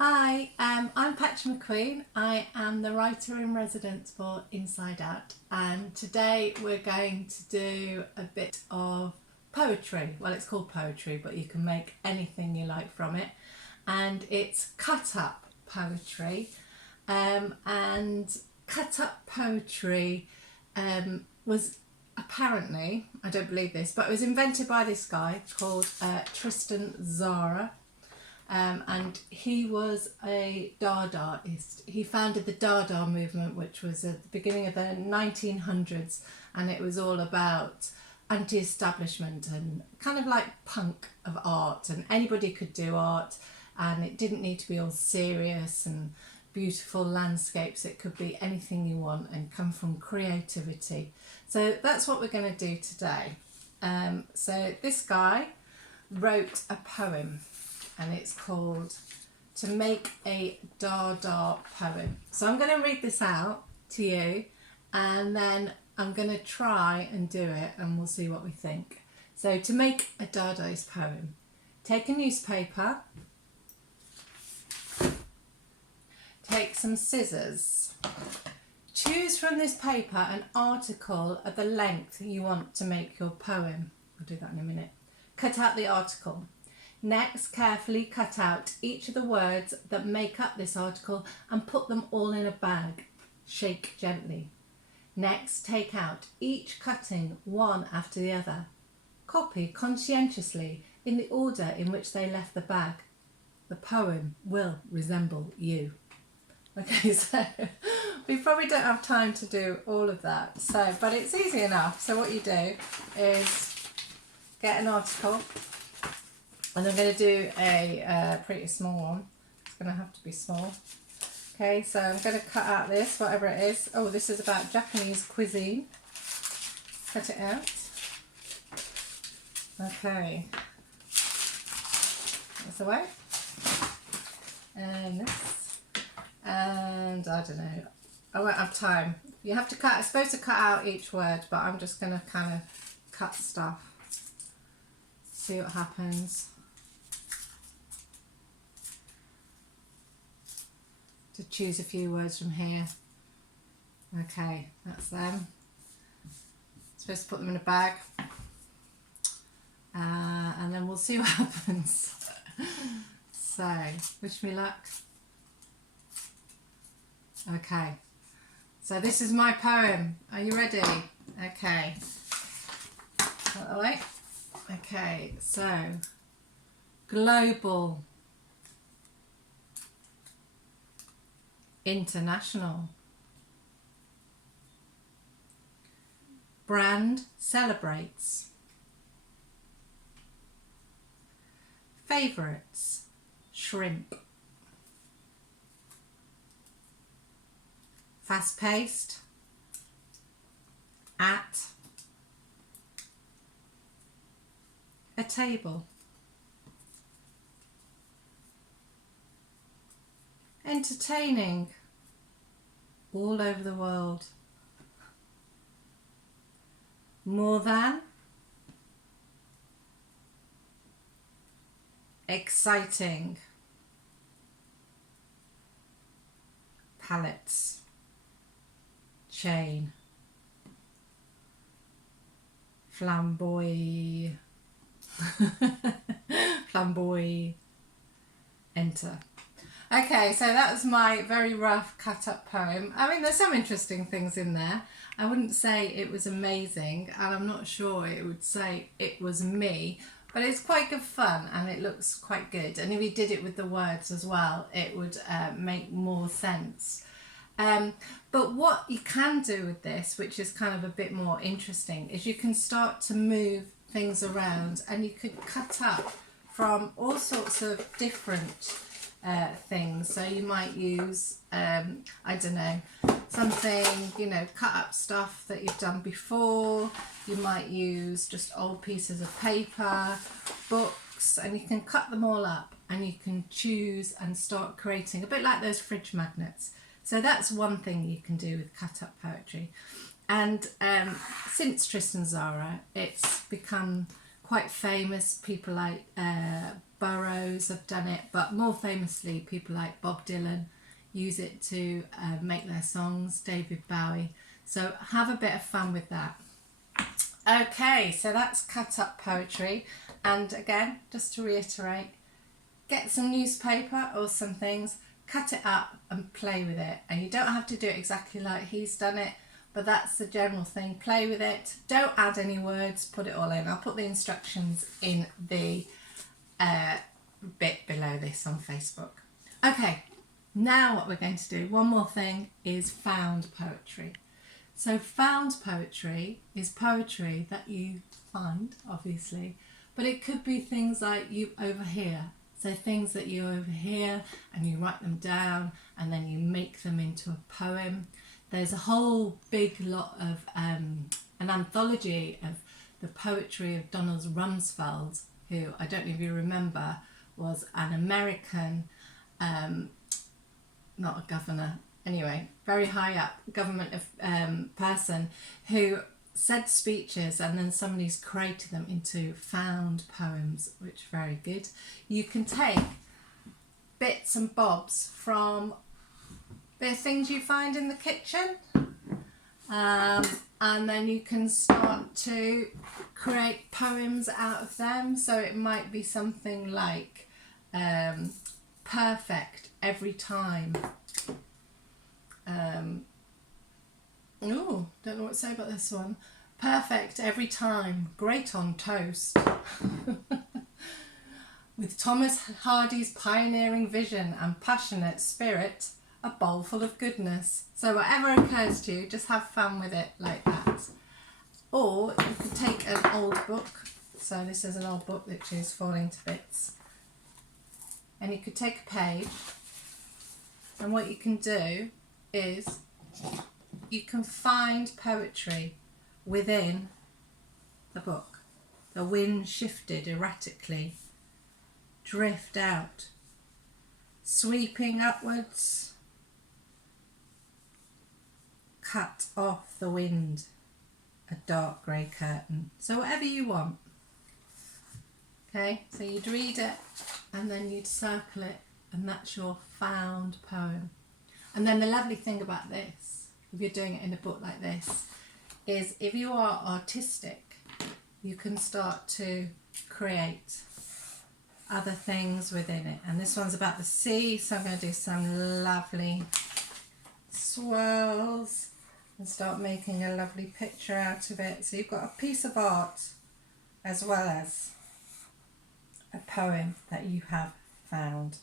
Hi, I'm Petra McQueen. I am the writer in residence for Inside Out, and today we're going to do a bit of poetry. Well, it's called poetry, but you can make anything you like from it, and it's cut up poetry. And cut up poetry was apparently, I don't believe this, but it was invented by this guy called Tristan Tzara. And he was a Dadaist. He founded the Dada movement, which was at the beginning of the 1900s, and it was all about anti-establishment and kind of like punk of art, and anybody could do art, and it didn't need to be all serious and beautiful landscapes. It could be anything you want and come from creativity. So that's what we're going to do today. So this guy wrote a poem, and it's called To Make a Dada Poem. So I'm going to read this out to you, and then I'm going to try and do it, and we'll see what we think. So to make a Dadaist poem, take a newspaper, take some scissors, choose from this paper an article of the length you want to make your poem. I'll do that in a minute. Cut out the article. Next, carefully cut out each of the words that make up this article and put them all in a bag. Shake gently. Next, take out each cutting one after the other. Copy conscientiously in the order in which they left the bag. The poem will resemble you. Okay, so we probably don't have time to do all of that, but it's easy enough. So what you do is get an article. And I'm going to do a pretty small one. It's going to have to be small. Okay, so I'm going to cut out this, whatever it is. Oh, this is about Japanese cuisine. Cut it out. Okay. That's away. And this. And I don't know. I won't have time. You have to cut, I'm supposed to cut out each word, but I'm just going to kind of cut stuff. See what happens. To choose a few words from here. Okay, that's them. Supposed to put them in a bag, and then we'll see what happens. So, wish me luck. Okay, so this is my poem. Are you ready? Okay. Out the way. Okay, so global, international, brand celebrates, favourites, shrimp, fast-paced, at, a table, entertaining, all over the world, more than, exciting, palettes, chain, flamboy, flamboy, enter. Okay, so that was my very rough cut up poem. I mean, there's some interesting things in there. I wouldn't say it was amazing, and I'm not sure it would say it was me, but it's quite good fun and it looks quite good. And if you did it with the words as well, it would make more sense. But what you can do with this, which is kind of a bit more interesting, is you can start to move things around, and you could cut up from all sorts of different things. So you might use, I don't know, something, cut up stuff that you've done before. You might use just old pieces of paper, books, and you can cut them all up, and you can choose and start creating, a bit like those fridge magnets. So that's one thing you can do with cut up poetry. And since Tristan Tzara, it's become quite famous people like Burroughs have done it, but more famously people like Bob Dylan use it to make their songs, David Bowie. So have a bit of fun with that. Okay, so that's cut up poetry, and again, just to reiterate, get some newspaper or some things, cut it up and play with it. And you don't have to do it exactly like he's done it, but that's the general thing. Play with it, don't add any words, put it all in. I'll put the instructions in the bit below this on Facebook. Okay, now what we're going to do, one more thing, is found poetry. So found poetry is poetry that you find, obviously, but it could be things like you overhear. So things that you overhear and you write them down and then you make them into a poem. There's a whole big lot of an anthology of the poetry of Donald Rumsfeld, who, I don't know if you remember, was an American, not a governor, anyway, very high up government person who said speeches and then somebody's created them into found poems, which is very good. You can take bits and bobs from the things you find in the kitchen, and then you can start to create poems out of them. So it might be something like perfect every time. Oh, don't know what to say about this one. Perfect every time, great on toast. With Thomas Hardy's pioneering vision and passionate spirit, a bowl full of goodness. So whatever occurs to you, just have fun with it like that. Or you could take an old book. So this is an old book which is falling to bits. And you could take a page, and what you can do is you can find poetry within the book. The wind shifted erratically, drift out, sweeping upwards, cut off the wind, a dark grey curtain. So whatever you want. Okay, so you'd read it and then you'd circle it, and that's your found poem. And then the lovely thing about this, if you're doing it in a book like this, is if you are artistic, you can start to create other things within it. And this one's about the sea, so I'm going to do some lovely swirls and start making a lovely picture out of it. So you've got a piece of art as well as a poem that you have found.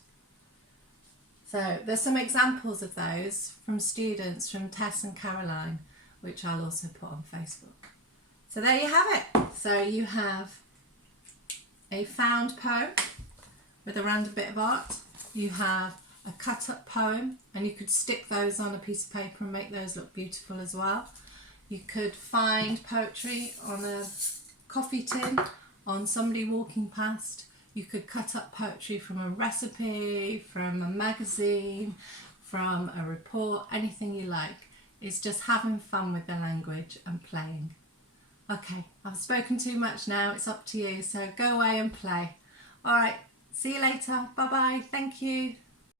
So there's some examples of those from students, from Tess and Caroline, which I'll also put on Facebook. So there you have it. So you have a found poem with a random bit of art. You have a cut up poem, and you could stick those on a piece of paper and make those look beautiful as well. You could find poetry on a coffee tin, on somebody walking past. You could cut up poetry from a recipe, from a magazine, from a report, anything you like. It's just having fun with the language and playing. Okay, I've spoken too much now, it's up to you, so go away and play. All right, see you later, bye bye, thank you.